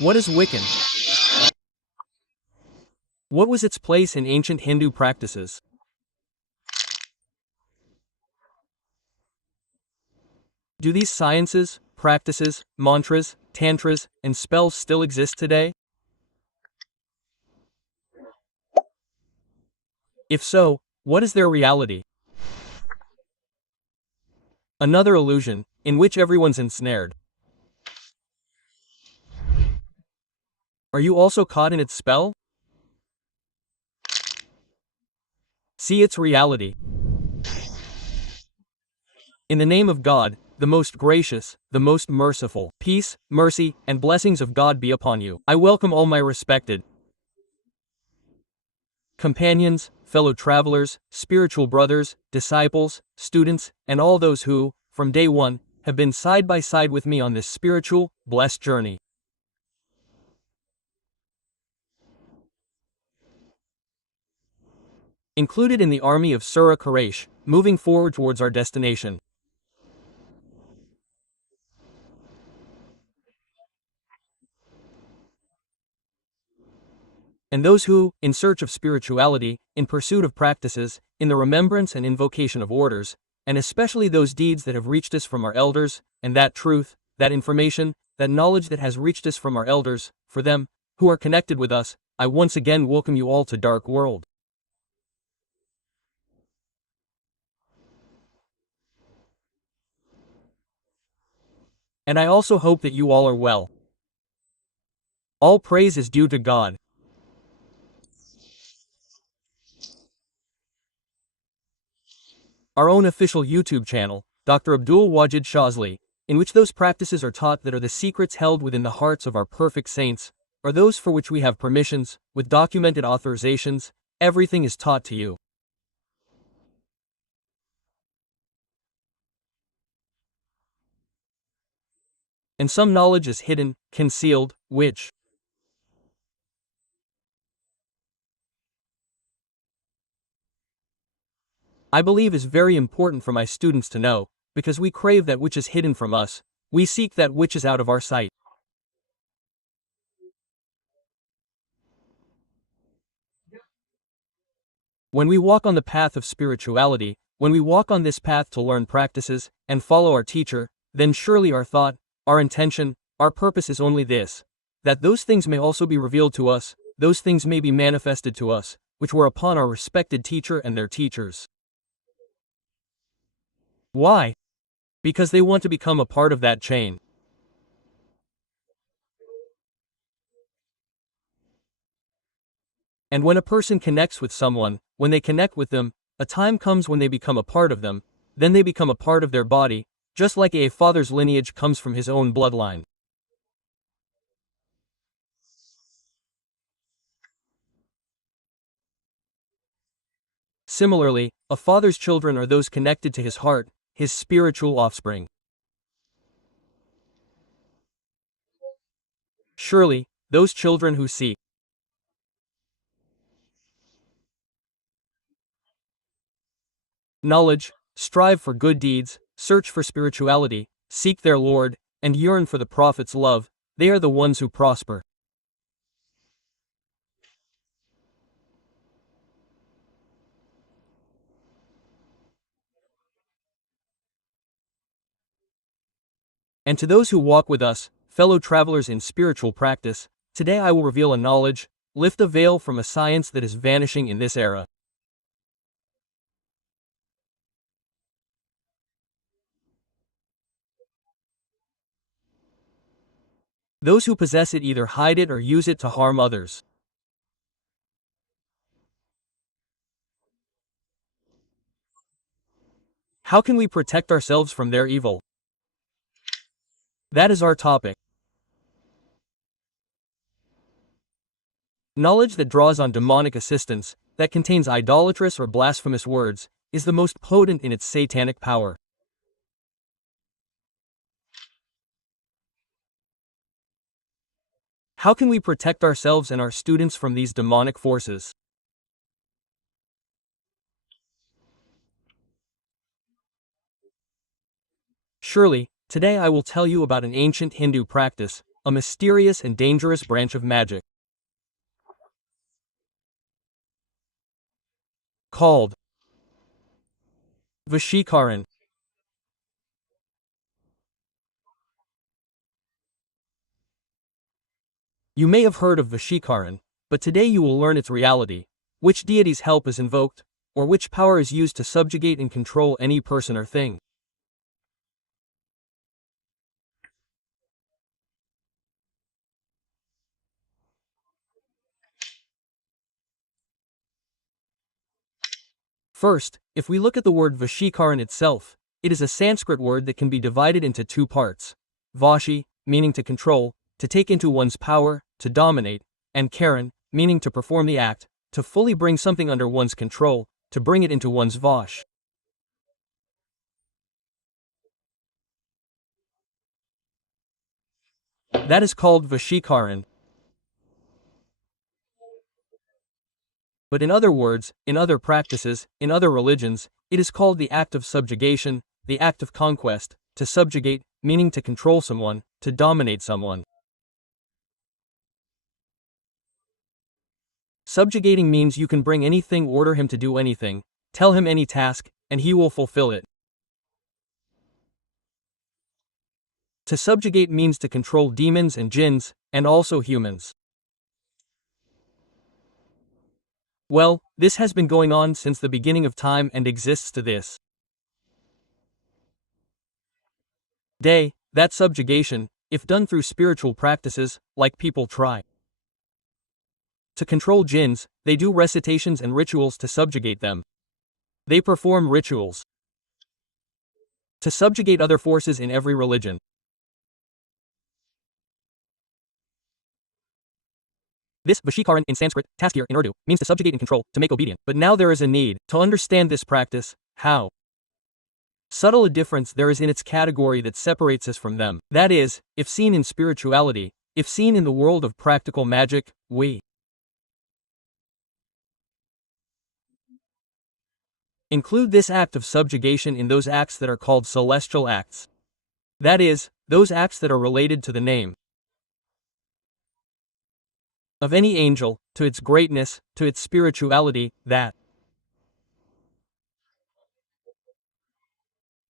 What is Wiccan? What was its place in ancient Hindu practices? Do these sciences, practices, mantras, tantras, and spells still exist today? If so, what is their reality? Another illusion, in which everyone's ensnared. Are you also caught in its spell? See its reality. In the name of God, the most gracious, the most merciful, peace, mercy, and blessings of God be upon you. I welcome all my respected companions, fellow travelers, spiritual brothers, disciples, students, and all those who, from day one, have been side by side with me on this spiritual, blessed journey. Included in the army of Surah Quraysh, moving forward towards our destination. And those who, in search of spirituality, in pursuit of practices, in the remembrance and invocation of orders, and especially those deeds that have reached us from our elders, and that truth, that information, that knowledge that has reached us from our elders, for them, who are connected with us, I once again welcome you all to Dark World. And I also hope that you all are well. All praise is due to God. Our own official YouTube channel, Dr. Abdul Wajid Shazli, in which those practices are taught that are the secrets held within the hearts of our perfect saints, are those for which we have permissions, with documented authorizations, everything is taught to you. And some knowledge is hidden, concealed, which I believe is very important for my students to know, because we crave that which is hidden from us, we seek that which is out of our sight. When we walk on the path of spirituality, when we walk on this path to learn practices, and follow our teacher, then surely our thought, our intention, our purpose is only this, that those things may also be revealed to us, those things may be manifested to us, which were upon our respected teacher and their teachers. Why? Because they want to become a part of that chain. And when a person connects with someone, when they connect with them, a time comes when they become a part of them, then they become a part of their body, just like a father's lineage comes from his own bloodline. Similarly, a father's children are those connected to his heart, his spiritual offspring. Surely, those children who seek knowledge, strive for good deeds, search for spirituality, seek their Lord, and yearn for the Prophet's love, they are the ones who prosper. And to those who walk with us, fellow travelers in spiritual practice, today I will reveal a knowledge, lift a veil from a science that is vanishing in this era. Those who possess it either hide it or use it to harm others. How can we protect ourselves from their evil? That is our topic. Knowledge that draws on demonic assistance, that contains idolatrous or blasphemous words, is the most potent in its satanic power. How can we protect ourselves and our students from these demonic forces? Surely, today I will tell you about an ancient Hindu practice, a mysterious and dangerous branch of magic called Vashikaran. You may have heard of Vashikaran, but today you will learn its reality, which deity's help is invoked, or which power is used to subjugate and control any person or thing. First, if we look at the word Vashikaran itself, it is a Sanskrit word that can be divided into two parts. Vashi, meaning to control, to take into one's power, to dominate, and Karan, meaning to perform the act, to fully bring something under one's control, to bring it into one's vash. That is called Vashikaran. But in other words, in other practices, in other religions, it is called the act of subjugation, the act of conquest, to subjugate, meaning to control someone, to dominate someone. Subjugating means you can bring anything, order him to do anything, tell him any task, and he will fulfill it. To subjugate means to control demons and jinns, and also humans. Well, this has been going on since the beginning of time and exists to this day. That subjugation, if done through spiritual practices, like people try to control jinns, they do recitations and rituals to subjugate them. They perform rituals to subjugate other forces in every religion. This Vashikaran in Sanskrit, taskir in Urdu, means to subjugate and control, to make obedient. But now there is a need to understand this practice, how subtle a difference there is in its category that separates us from them. That is, if seen in spirituality, if seen in the world of practical magic, we include this act of subjugation in those acts that are called celestial acts. That is, those acts that are related to the name of any angel, to its greatness, to its spirituality, that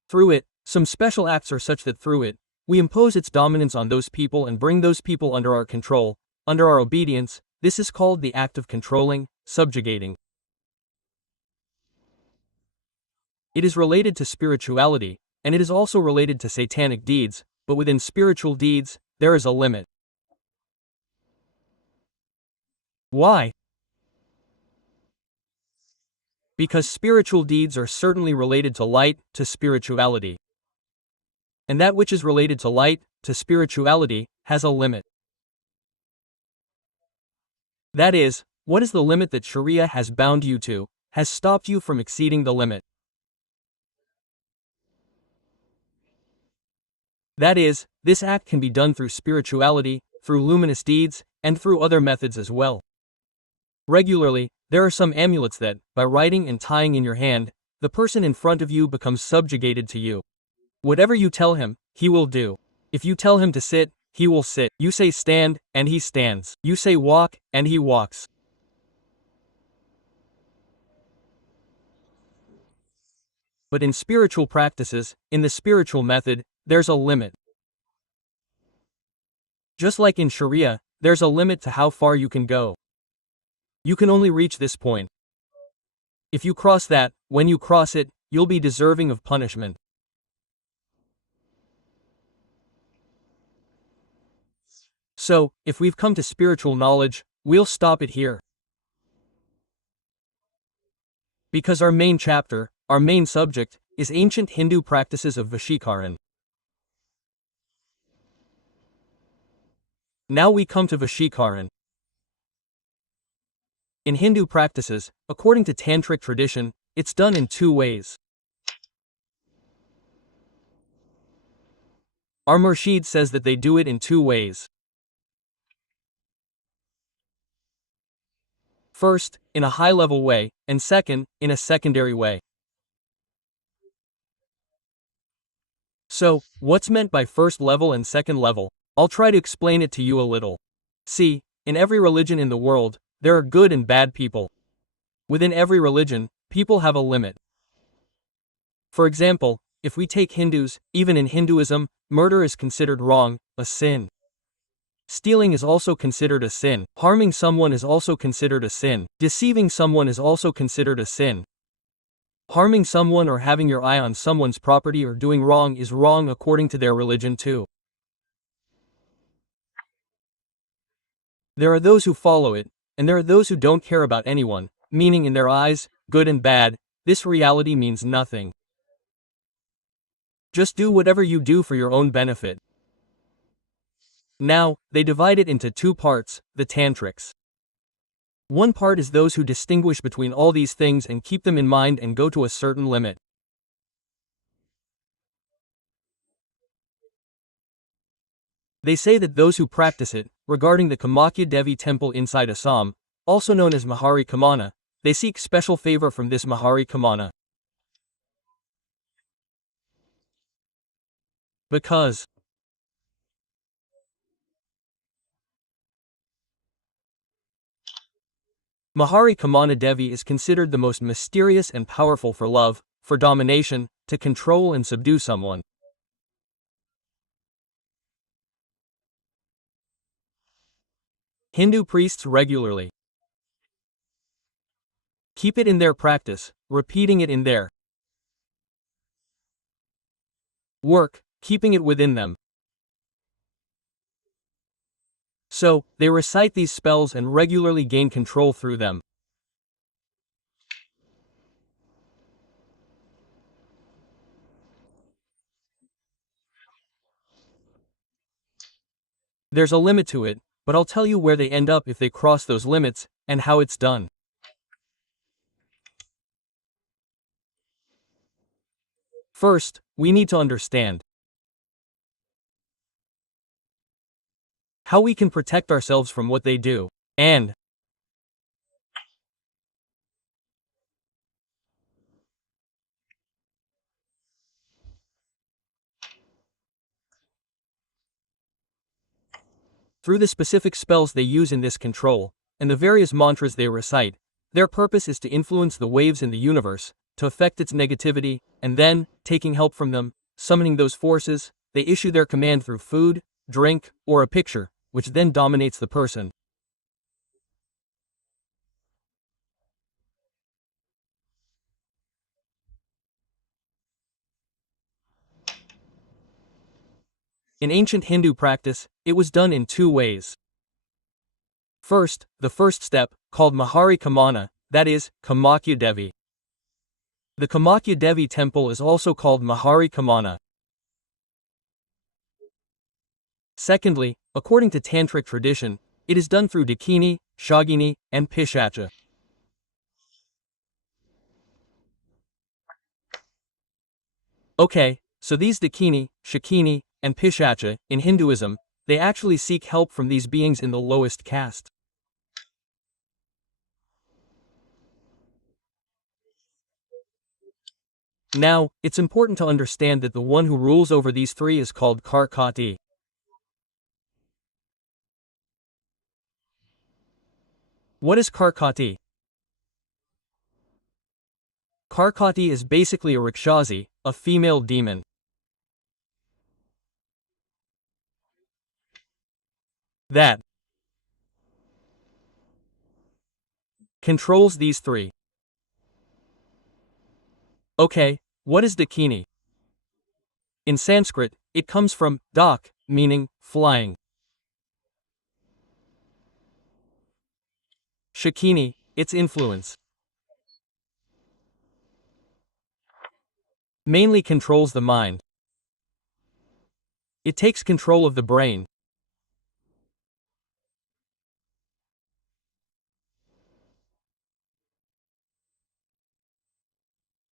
through it, some special acts are such that through it, we impose its dominance on those people and bring those people under our control, under our obedience. This is called the act of controlling, subjugating. It is related to spirituality, and it is also related to satanic deeds, but within spiritual deeds, there is a limit. Why? Because spiritual deeds are certainly related to light, to spirituality. And that which is related to light, to spirituality, has a limit. That is, what is the limit that Sharia has bound you to, has stopped you from exceeding the limit. That is, this act can be done through spirituality, through luminous deeds, and through other methods as well. Regularly, there are some amulets that, by writing and tying in your hand, the person in front of you becomes subjugated to you. Whatever you tell him, he will do. If you tell him to sit, he will sit. You say stand, and he stands. You say walk, and he walks. But in spiritual practices, in the spiritual method, there's a limit. Just like in Sharia, there's a limit to how far you can go. You can only reach this point. If you cross that, when you cross it, you'll be deserving of punishment. So, if we've come to spiritual knowledge, we'll stop it here. Because our main chapter, our main subject, is ancient Hindu practices of Vashikaran. Now we come to Vashikaran. In Hindu practices, according to Tantric tradition, it's done in two ways. Our Murshid says that they do it in two ways. First, in a high-level way, and second, in a secondary way. So, what's meant by first level and second level? I'll try to explain it to you a little. See, in every religion in the world, there are good and bad people. Within every religion, people have a limit. For example, if we take Hindus, even in Hinduism, murder is considered wrong, a sin. Stealing is also considered a sin. Harming someone is also considered a sin. Deceiving someone is also considered a sin. Harming someone or having your eye on someone's property or doing wrong is wrong according to their religion too. There are those who follow it, and there are those who don't care about anyone, meaning in their eyes, good and bad, this reality means nothing. Just do whatever you do for your own benefit. Now, they divide it into two parts, the tantrics. One part is those who distinguish between all these things and keep them in mind and go to a certain limit. They say that those who practice it, regarding the Kamakya Devi temple inside Assam, also known as Mahari Kamana, they seek special favor from this Mahari Kamana. Because Mahari Kamana Devi is considered the most mysterious and powerful for love, for domination, to control and subdue someone. Hindu priests regularly keep it in their practice, repeating it in their work, keeping it within them. So, they recite these spells and regularly gain control through them. There's a limit to it, but I'll tell you where they end up if they cross those limits, and how it's done. First, we need to understand how we can protect ourselves from what they do, and through the specific spells they use in this control, and the various mantras they recite, their purpose is to influence the waves in the universe, to affect its negativity, and then, taking help from them, summoning those forces, they issue their command through food, drink, or a picture, which then dominates the person. In ancient Hindu practice, it was done in two ways. First, the first step, called Mahari Kamana, that is, Kamakya Devi. The Kamakya Devi temple is also called Mahari Kamana. Secondly, according to tantric tradition, it is done through Dakini, Shagini, and Pishacha. Okay, so these Dakini, Shakini, and Pishacha, in Hinduism, they actually seek help from these beings in the lowest caste. Now, it's important to understand that the one who rules over these three is called Karkati. What is Karkati? Karkati is basically a Rakshasi, a female demon. That controls these three. Okay, what is Dakini? In Sanskrit, it comes from dak, meaning flying. Shakini, its influence, mainly controls the mind. It takes control of the brain.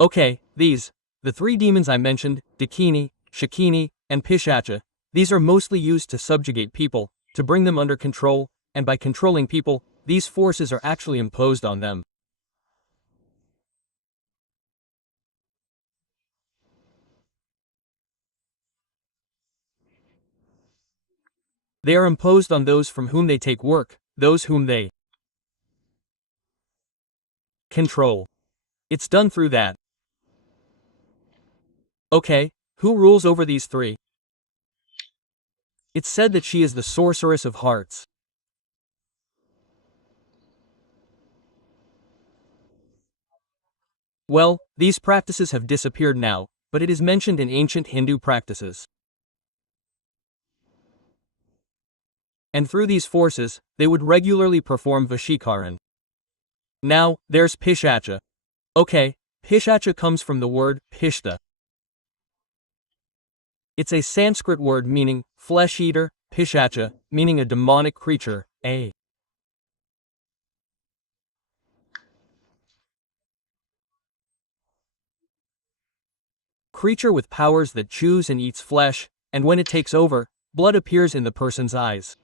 Okay, the three demons I mentioned, Dakini, Shakini, and Pishacha, these are mostly used to subjugate people, to bring them under control, and by controlling people, these forces are actually imposed on them. They are imposed on those from whom they take work, those whom they control. It's done through that. Okay, who rules over these three? It's said that she is the sorceress of hearts. Well, these practices have disappeared now, but it is mentioned in ancient Hindu practices. And through these forces, they would regularly perform Vashikaran. Now, there's Pishacha. Okay, Pishacha comes from the word Pishta. It's a Sanskrit word meaning flesh-eater, Pishacha, meaning a demonic creature, a creature with powers that chews and eats flesh, and when it takes over, blood appears in the person's eyes.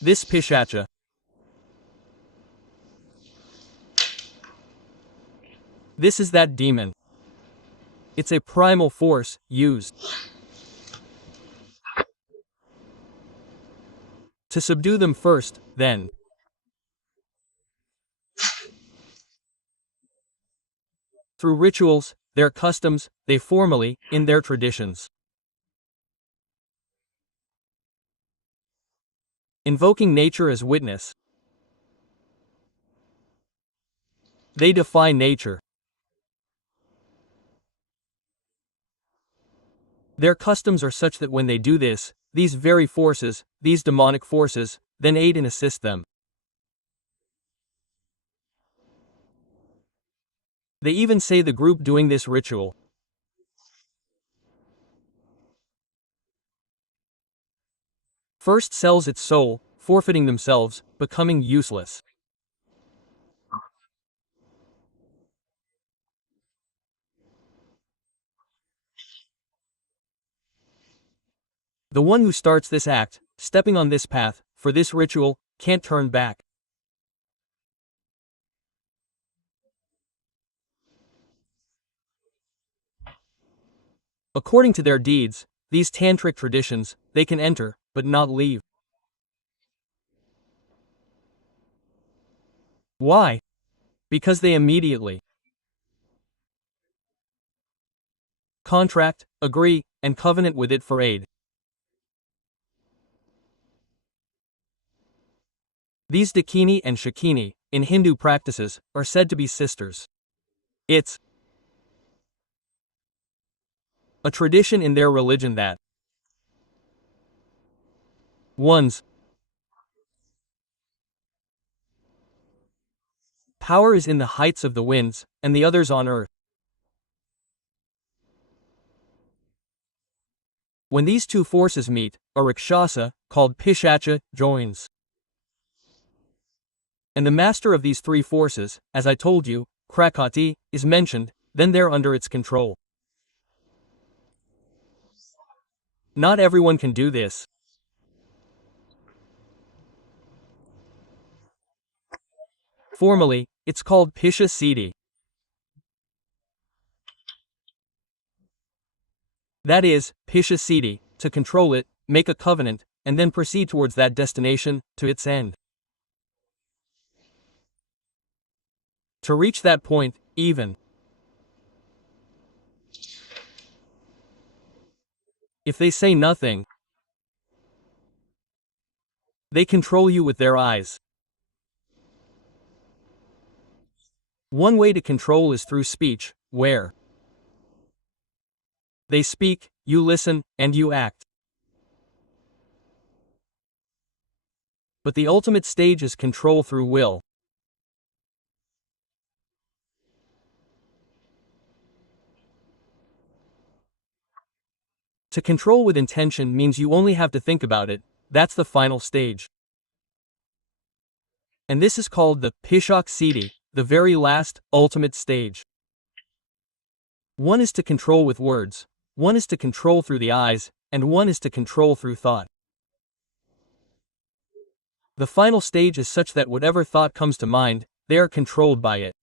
This Pishacha. This is that demon. It's a primal force, used to subdue them first, then through rituals, their customs, they formally, in their traditions, invoking nature as witness. They defy nature. Their customs are such that when they do this, these very forces, these demonic forces, then aid and assist them. They even say the group doing this ritual first sells its soul, forfeiting themselves, becoming useless. The one who starts this act, stepping on this path, for this ritual, can't turn back. According to their deeds, these tantric traditions, they can enter, but not leave. Why? Because they immediately contract, agree, and covenant with it for aid. These Dakini and Shakini, in Hindu practices, are said to be sisters. It's a tradition in their religion that one's power is in the heights of the winds, and the others on earth. When these two forces meet, a Rakshasa, called Pishacha, joins. And the master of these three forces, as I told you, Krakati, is mentioned, then they're under its control. Not everyone can do this. Formally, it's called Pisha Siddhi. That is, Pisha Siddhi, to control it, make a covenant, and then proceed towards that destination, to its end. To reach that point, even if they say nothing, they control you with their eyes. One way to control is through speech, where they speak, you listen, and you act. But the ultimate stage is control through will. To control with intention means you only have to think about it, that's the final stage. And this is called the Pishak Siddhi, the very last, ultimate stage. One is to control with words, one is to control through the eyes, and one is to control through thought. The final stage is such that whatever thought comes to mind, they are controlled by it.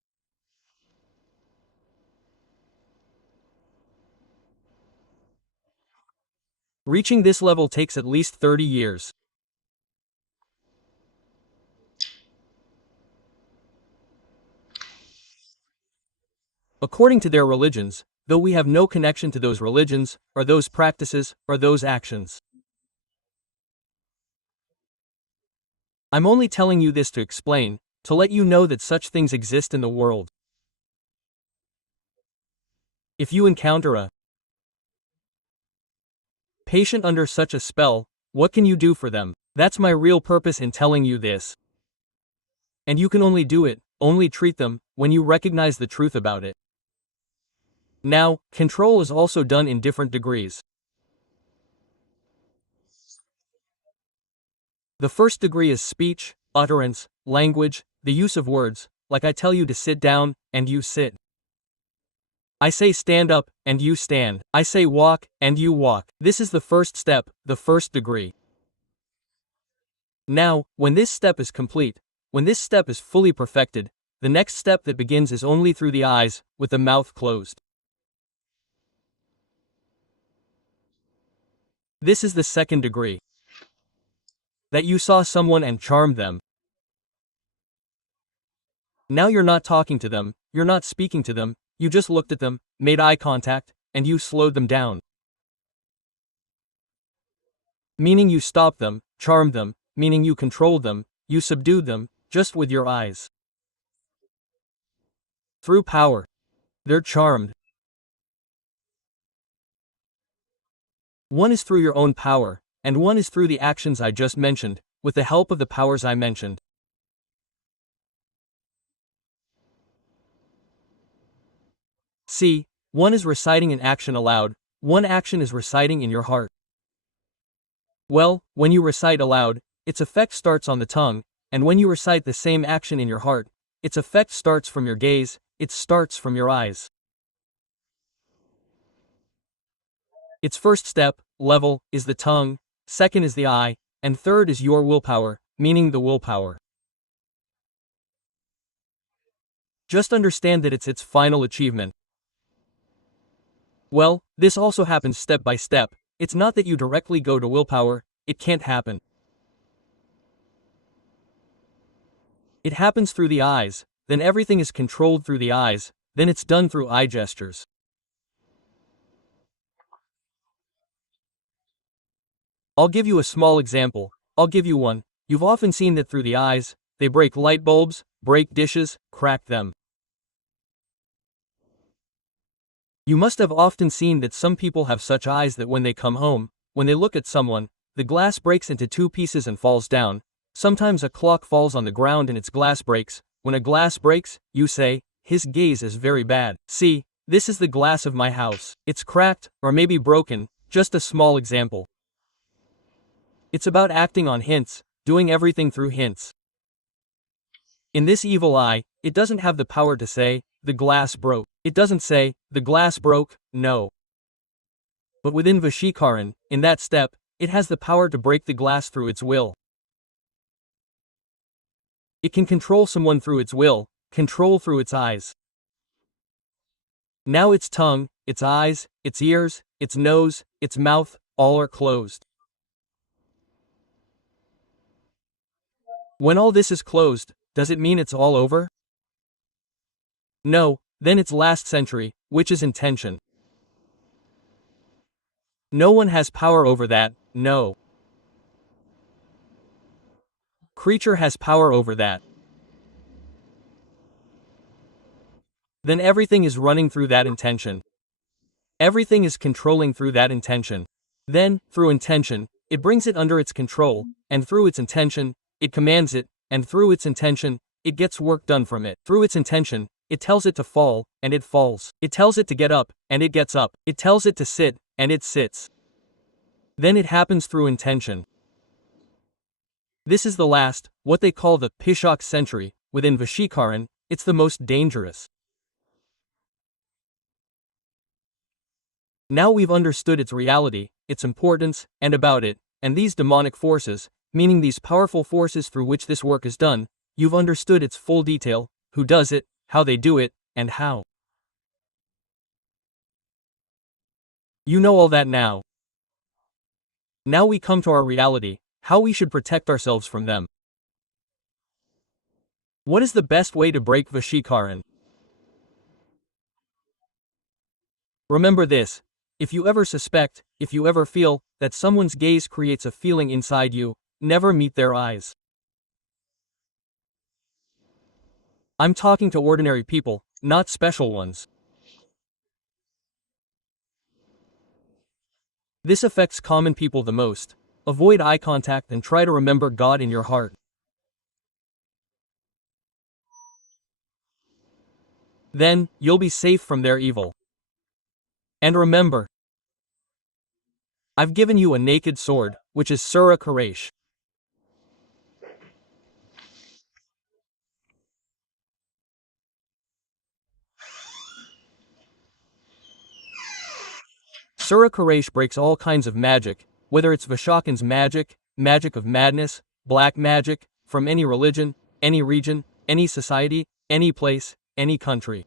Reaching this level takes at least 30 years. According to their religions, though we have no connection to those religions, or those practices, or those actions. I'm only telling you this to explain, to let you know that such things exist in the world. If you encounter a patient under such a spell, what can you do for them? That's my real purpose in telling you this. And you can only do it, only treat them, when you recognize the truth about it. Now, control is also done in different degrees. The first degree is speech, utterance, language, the use of words, like I tell you to sit down, and you sit. I say stand up, and you stand. I say walk, and you walk. This is the first step, the first degree. Now, when this step is complete, when this step is fully perfected, the next step that begins is only through the eyes, with the mouth closed. This is the second degree. That you saw someone and charmed them. Now you're not talking to them, you're not speaking to them, you just looked at them, made eye contact, and you slowed them down. Meaning you stopped them, charmed them, meaning you controlled them, you subdued them, just with your eyes. Through power. They're charmed. One is through your own power, and one is through the actions I just mentioned, with the help of the powers I mentioned. See, one is reciting an action aloud, one action is reciting in your heart. Well, when you recite aloud, its effect starts on the tongue, and when you recite the same action in your heart, its effect starts from your gaze, it starts from your eyes. Its first step, level, is the tongue, second is the eye, and third is your willpower, meaning the willpower. Just understand that it's its final achievement. Well, this also happens step by step. It's not that you directly go to willpower, it can't happen. It happens through the eyes, then everything is controlled through the eyes, then it's done through eye gestures. I'll give you a small example, I'll give you one. You've often seen that through the eyes, they break light bulbs, break dishes, crack them. You must have often seen that some people have such eyes that when they come home, when they look at someone, the glass breaks into two pieces and falls down. Sometimes a clock falls on the ground and its glass breaks. When a glass breaks, you say, his gaze is very bad. See, this is the glass of my house. It's cracked, or maybe broken, just a small example. It's about acting on hints, doing everything through hints. In this evil eye, it doesn't have the power to say, the glass broke. It doesn't say, the glass broke, no. But within Vashikaran, in that step, it has the power to break the glass through its will. It can control someone through its will, control through its eyes. Now its tongue, its eyes, its ears, its nose, its mouth, all are closed. When all this is closed, does it mean it's all over? No, then it's last century, which is intention. No one has power over that, no. Creature has power over that. Then everything is running through that intention. Everything is controlling through that intention. Then, through intention, it brings it under its control, and through its intention, it commands it, and through its intention, it gets work done from it. Through its intention, it tells it to fall, and it falls. It tells it to get up, and it gets up. It tells it to sit, and it sits. Then it happens through intention. This is the last, what they call the Pishak century. Within Vashikaran, it's the most dangerous. Now we've understood its reality, its importance, and about it, and these demonic forces, meaning these powerful forces through which this work is done, you've understood its full detail, who does it, how they do it, and how. You know all that now. Now we come to our reality, how we should protect ourselves from them. What is the best way to break Vashikaran? Remember this. If you ever suspect, if you ever feel, that someone's gaze creates a feeling inside you, never meet their eyes. I'm talking to ordinary people, not special ones. This affects common people the most. Avoid eye contact and try to remember God in your heart. Then, you'll be safe from their evil. And remember, I've given you a naked sword, which is Surah Quraysh. Surah Quraysh breaks all kinds of magic, whether it's Vashikaran's magic, magic of madness, black magic, from any religion, any region, any society, any place, any country.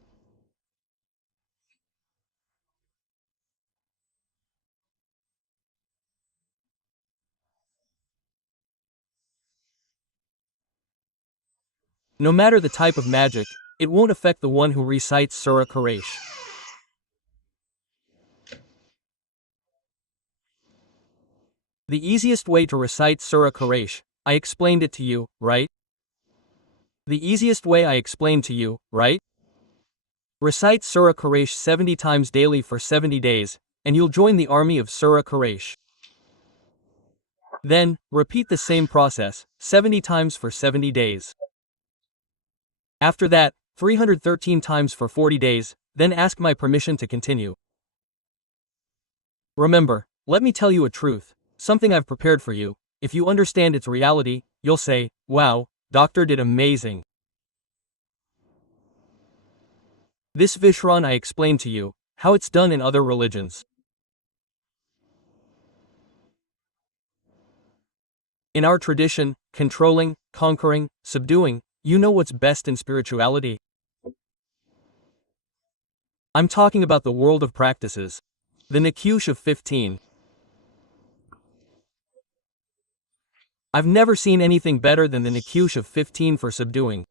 No matter the type of magic, it won't affect the one who recites Surah Quraysh. The easiest way to recite Surah Quraysh, I explained it to you, right? The easiest way I explained to you, right? Recite Surah Quraysh 70 times daily for 70 days, and you'll join the army of Surah Quraysh. Then, repeat the same process, 70 times for 70 days. After that, 313 times for 40 days, then ask my permission to continue. Remember, let me tell you a truth, something I've prepared for you. If you understand its reality, you'll say, wow, doctor did amazing. This Vishran I explained to you, how it's done in other religions. In our tradition, controlling, conquering, subduing, you know what's best in spirituality? I'm talking about the world of practices. The Nekush of 15. I've never seen anything better than the Nekush of 15 for subduing.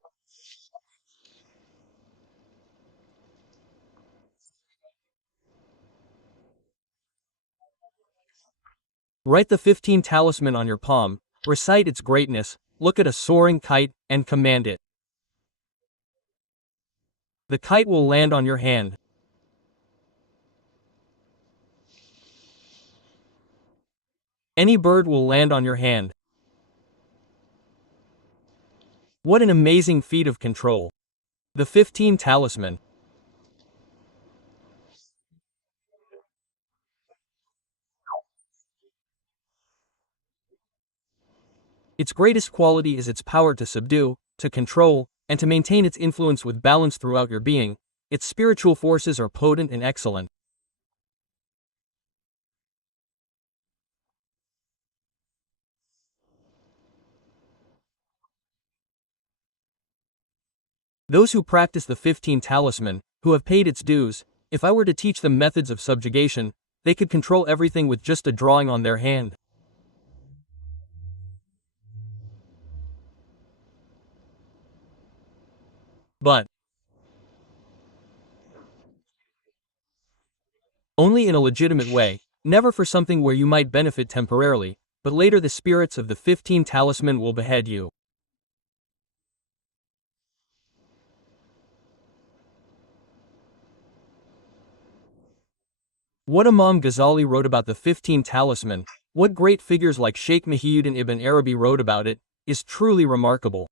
Write the 15 talisman on your palm, recite its greatness, look at a soaring kite, and command it. The kite will land on your hand. Any bird will land on your hand. What an amazing feat of control. The 15 talisman. Its greatest quality is its power to subdue, to control, and to maintain its influence with balance throughout your being. Its spiritual forces are potent and excellent. Those who practice the 15 talisman, who have paid its dues, if I were to teach them methods of subjugation, they could control everything with just a drawing on their hand. But only in a legitimate way, never for something where you might benefit temporarily, but later the spirits of the 15 talisman will behead you. What Imam Ghazali wrote about the 15 talisman, what great figures like Sheikh Muhyiddin ibn Arabi wrote about it, is truly remarkable.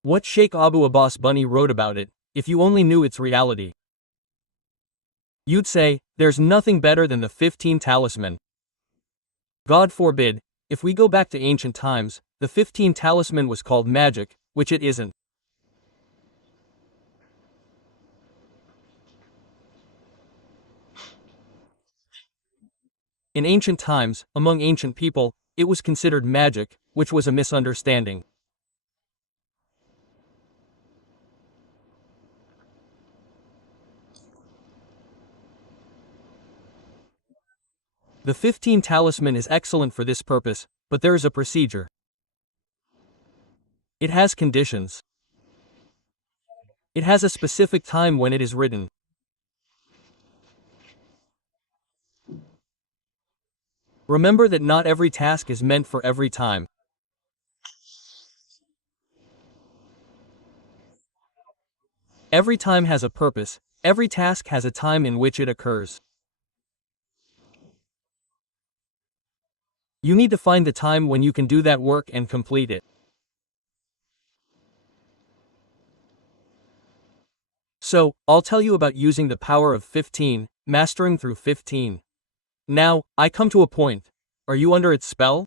What Sheikh Abu Abbas Bunni wrote about it, if you only knew its reality. You'd say, there's nothing better than the 15 talisman. God forbid, if we go back to ancient times, the 15 talisman was called magic, which it isn't. In ancient times, among ancient people, it was considered magic, which was a misunderstanding. The 15 talisman is excellent for this purpose, but there is a procedure. It has conditions. It has a specific time when it is written. Remember that not every task is meant for every time. Every time has a purpose, every task has a time in which it occurs. You need to find the time when you can do that work and complete it. So, I'll tell you about using the power of 15, mastering through 15. Now, I come to a point. Are you under its spell?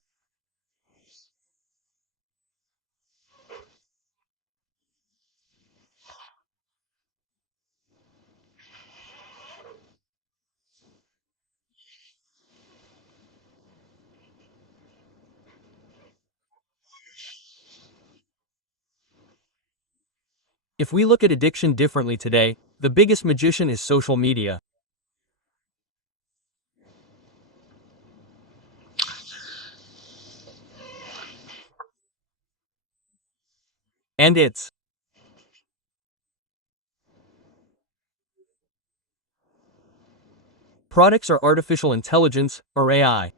If we look at addiction differently today, the biggest magician is social media. And its products are artificial intelligence, or AI.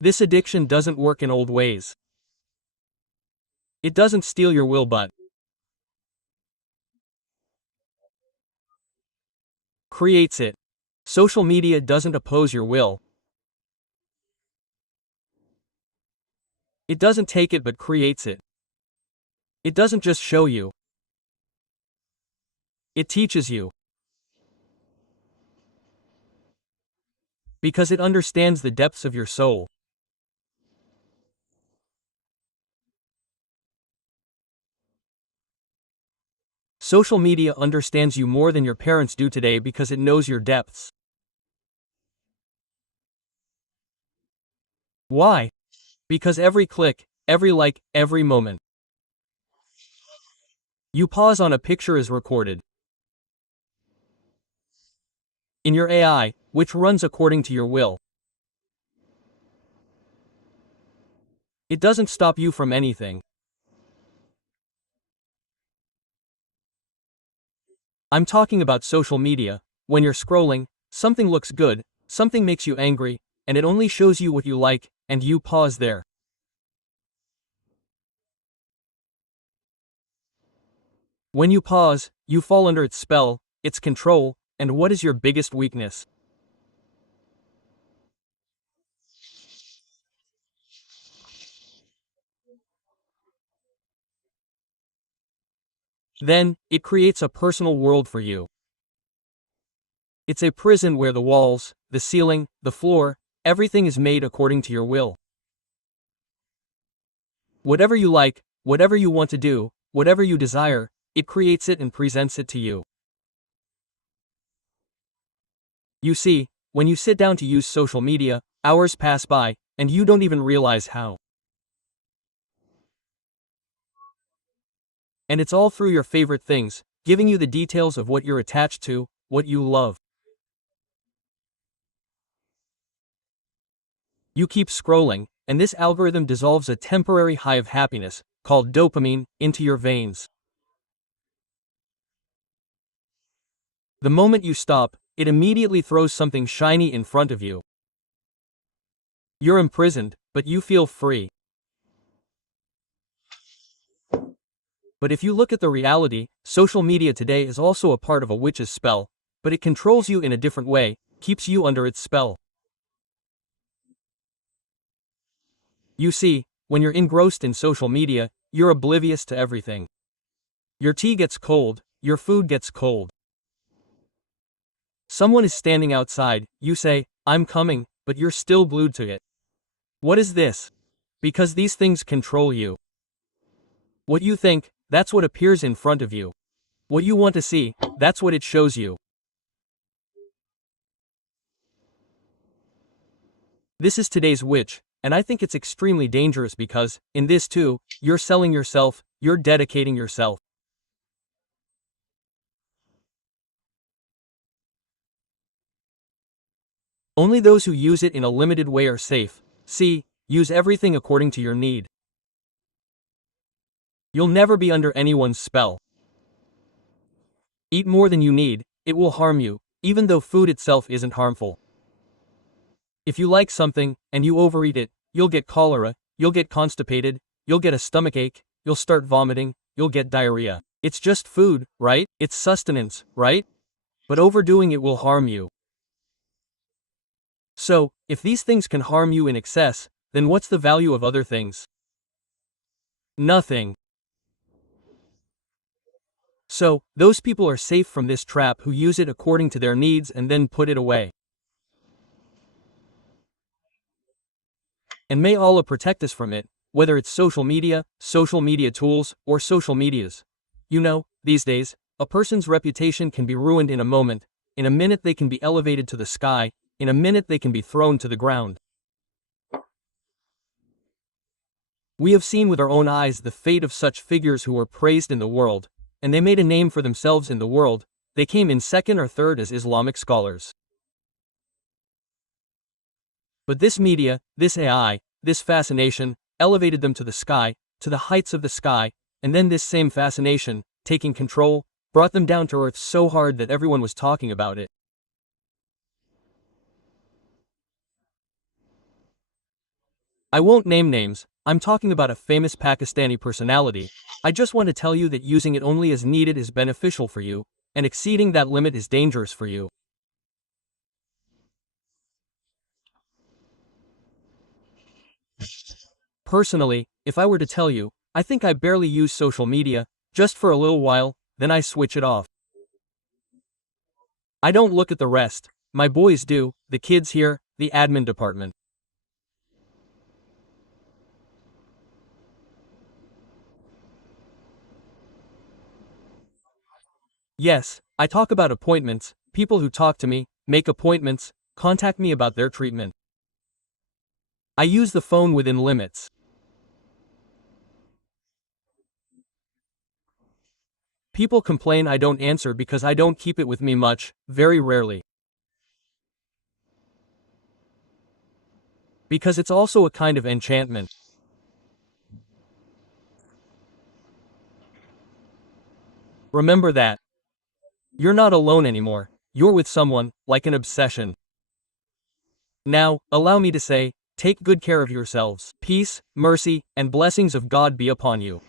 This addiction doesn't work in old ways. It doesn't steal your will but creates it. Social media doesn't oppose your will. It doesn't take it but creates it. It doesn't just show you. It teaches you. Because it understands the depths of your soul. Social media understands you more than your parents do today because it knows your depths. Why? Because every click, every like, every moment you pause on a picture is recorded. In your AI, which runs according to your will. It doesn't stop you from anything. I'm talking about social media. When you're scrolling, something looks good, something makes you angry, and it only shows you what you like, and you pause there. When you pause, you fall under its spell, its control, and what is your biggest weakness? Then, it creates a personal world for you. It's a prison where the walls, the ceiling, the floor, everything is made according to your will. Whatever you like, whatever you want to do, whatever you desire, it creates it and presents it to you. You see, when you sit down to use social media, hours pass by, and you don't even realize how. And it's all through your favorite things, giving you the details of what you're attached to, what you love. You keep scrolling, and this algorithm dissolves a temporary high of happiness, called dopamine, into your veins. The moment you stop, it immediately throws something shiny in front of you. You're imprisoned, but you feel free. But if you look at the reality, social media today is also a part of a witch's spell, but it controls you in a different way, keeps you under its spell. You see, when you're engrossed in social media, you're oblivious to everything. Your tea gets cold, your food gets cold. Someone is standing outside, you say, "I'm coming," but you're still glued to it. What is this? Because these things control you. What you think, that's what appears in front of you. What you want to see, that's what it shows you. This is today's witch, and I think it's extremely dangerous because, in this too, you're selling yourself, you're dedicating yourself. Only those who use it in a limited way are safe. See, use everything according to your need. You'll never be under anyone's spell. Eat more than you need, it will harm you, even though food itself isn't harmful. If you like something, and you overeat it, you'll get cholera, you'll get constipated, you'll get a stomachache, you'll start vomiting, you'll get diarrhea. It's just food, right? It's sustenance, right? But overdoing it will harm you. So, if these things can harm you in excess, then what's the value of other things? Nothing. So, those people are safe from this trap who use it according to their needs and then put it away. And may Allah protect us from it, whether it's social media tools, or social medias. You know, these days, a person's reputation can be ruined in a moment, in a minute they can be elevated to the sky, in a minute they can be thrown to the ground. We have seen with our own eyes the fate of such figures who were praised in the world, and they made a name for themselves in the world. They came in second or third as Islamic scholars. But this media, this AI, this fascination, elevated them to the sky, to the heights of the sky, and then this same fascination, taking control, brought them down to earth so hard that everyone was talking about it. I won't name names, I'm talking about a famous Pakistani personality. I just want to tell you that using it only as needed is beneficial for you, and exceeding that limit is dangerous for you. Personally, if I were to tell you, I think I barely use social media, just for a little while, then I switch it off. I don't look at the rest. My boys do, the kids here, the admin department. Yes, I talk about appointments, people who talk to me, make appointments, contact me about their treatment. I use the phone within limits. People complain I don't answer because I don't keep it with me much, very rarely. Because it's also a kind of enchantment. Remember that. You're not alone anymore, you're with someone, like an obsession. Now, allow me to say, take good care of yourselves. Peace, mercy, and blessings of God be upon you.